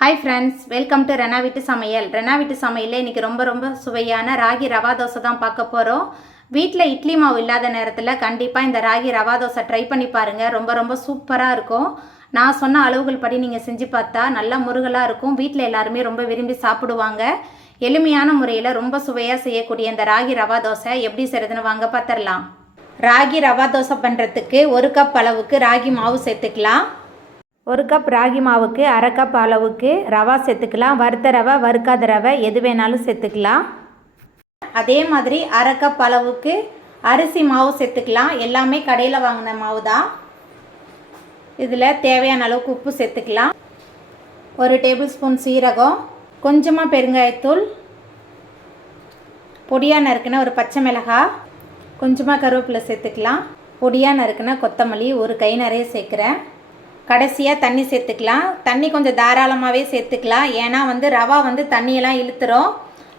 Hi friends welcome to Rena வீட்டு சமையல் ரெனா வீட்டு சமையலில் இன்றைக்கி ரொம்ப ரொம்ப சுவையான ராகி ரவா தோசை தான் பார்க்க போகிறோம் வீட்டில் இட்லி மாவு இல்லாத நேரத்தில் கண்டிப்பாக இந்த ராகி ரவா தோசை ட்ரை பண்ணி பாருங்கள் ரொம்ப ரொம்ப சூப்பராக இருக்கும். நான் சொன்ன அளவுகள் படி நீங்கள் செஞ்சு பார்த்தா நல்லா முருகலாக இருக்கும். வீட்டில் எல்லாருமே ரொம்ப விரும்பி சாப்பிடுவாங்க. எளிமையான முறையில் ரொம்ப சுவையாக செய்யக்கூடிய இந்த ராகி ரவா தோசை எப்படி செய்கிறதுன்னு வாங்க பார்த்துடலாம் ராகி ரவா தோசை பண்ணுறதுக்கு ஒரு கப் அளவுக்கு ராகி மாவு சேர்த்துக்கலாம். ஒரு கப் ராகி மாவுக்கு அரை கப் அளவுக்கு ரவா சேர்த்துக்கலாம். வறுத்த ரவை வறுக்காத ரவை எது வேணாலும் சேர்த்துக்கலாம். அதே மாதிரி அரை கப் அளவுக்கு அரிசி மாவு சேர்த்துக்கலாம். எல்லாமே கடையில் வாங்கின மாவு தான் இதில் தேவையான அளவுக்கு உப்பு சேர்த்துக்கலாம். ஒரு டேபிள் ஸ்பூன் சீரகம் கொஞ்சமாக பெருங்காயத்தூள் பொடியாக நறுக்கின ஒரு பச்சை மிளகாய் கொஞ்சமாக கருவேப்பிலை சேர்த்துக்கலாம். பொடியாக நறுக்கின கொத்தமல்லி ஒரு கை நிறைய சேர்க்குறேன். கடைசியாக தண்ணி சேர்த்துக்கலாம். தண்ணி கொஞ்சம் தாராளமாகவே சேர்த்துக்கலாம். ஏன்னா வந்து ரவா வந்து தண்ணியெல்லாம் இழுத்துரும்.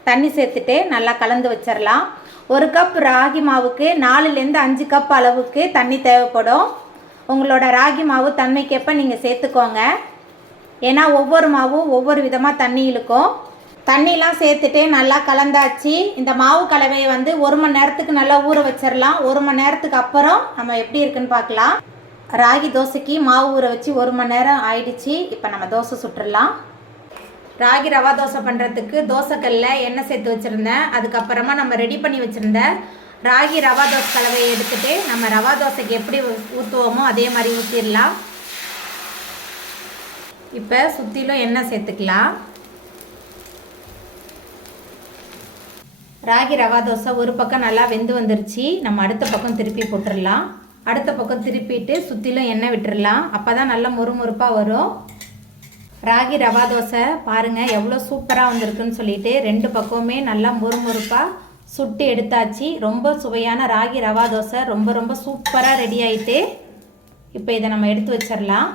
தண்ணி சேர்த்துட்டு நல்லா கலந்து வச்சிடலாம் ஒரு கப் ராகி மாவுக்கு நாலுலேருந்து அஞ்சு கப் அளவுக்கு தண்ணி தேவைப்படும். உங்களோட ராகி மாவு தன்மைக்கேற்ப நீங்கள் சேர்த்துக்கோங்க. ஏன்னா ஒவ்வொரு மாவும் ஒவ்வொரு விதமாக தண்ணி இழுக்கும். தண்ணிலாம் சேர்த்துட்டு நல்லா கலந்தாச்சு. இந்த மாவு கலவையை வந்து ஒரு மணி நேரத்துக்கு நல்லா ஊற வச்சிடலாம் ஒரு மணி நேரத்துக்கு அப்புறம் நம்ம எப்படி இருக்குன்னு பார்க்கலாம். ராகி தோசைக்கு மாவு ஊற வச்சு ஒரு மணி நேரம் ஆயிடுச்சு. இப்போ நம்ம தோசை சுட்டுடலாம் ராகி ரவா தோசை பண்ணுறதுக்கு தோசைக்கல்ல எண்ணெய் சேர்த்து வச்சுருந்தேன். அதுக்கப்புறமா நம்ம ரெடி பண்ணி வச்சுருந்த ராகி ரவா தோசை கலவையை எடுத்துகிட்டு நம்ம ரவா தோசைக்கு எப்படி ஊற்றுவோமோ அதே மாதிரி ஊற்றிடலாம் இப்போ சுற்றிலும் எண்ணெய் சேர்த்துக்கலாம். ராகி ரவா தோசை ஒரு பக்கம் நல்லா வெந்து வந்துருச்சு. நம்ம அடுத்த பக்கம் திருப்பி போட்டுடலாம். அடுத்த பக்கம் திருப்பிட்டு சுற்றிலும் எண்ணெய் விட்டுடலாம் அப்போ தான் நல்லா முறுமுறுப்பாக வரும். ராகி ரவா தோசை பாருங்கள் எவ்வளோ சூப்பராக வந்திருக்குன்னு சொல்லிட்டு ரெண்டு பக்கமுமே நல்லா முறுமுறுப்பாக சுட்டு எடுத்தாச்சு. ரொம்ப சுவையான ராகி ரவா தோசை. ரொம்ப ரொம்ப சூப்பராக ரெடி ஆகிட்டு இப்போ இதை நம்ம எடுத்து வச்சிடலாம்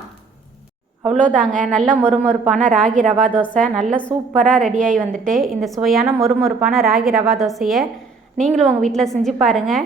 அவ்வளோதாங்க. நல்ல மொறுமொறுப்பான ராகி ரவா தோசை. நல்ல சூப்பராக ரெடியாகி வந்துட்டு இந்த சுவையான மொறுமொறுப்பான ராகி ரவா தோசையை நீங்களும் உங்கள் வீட்டில் செஞ்சு பாருங்கள்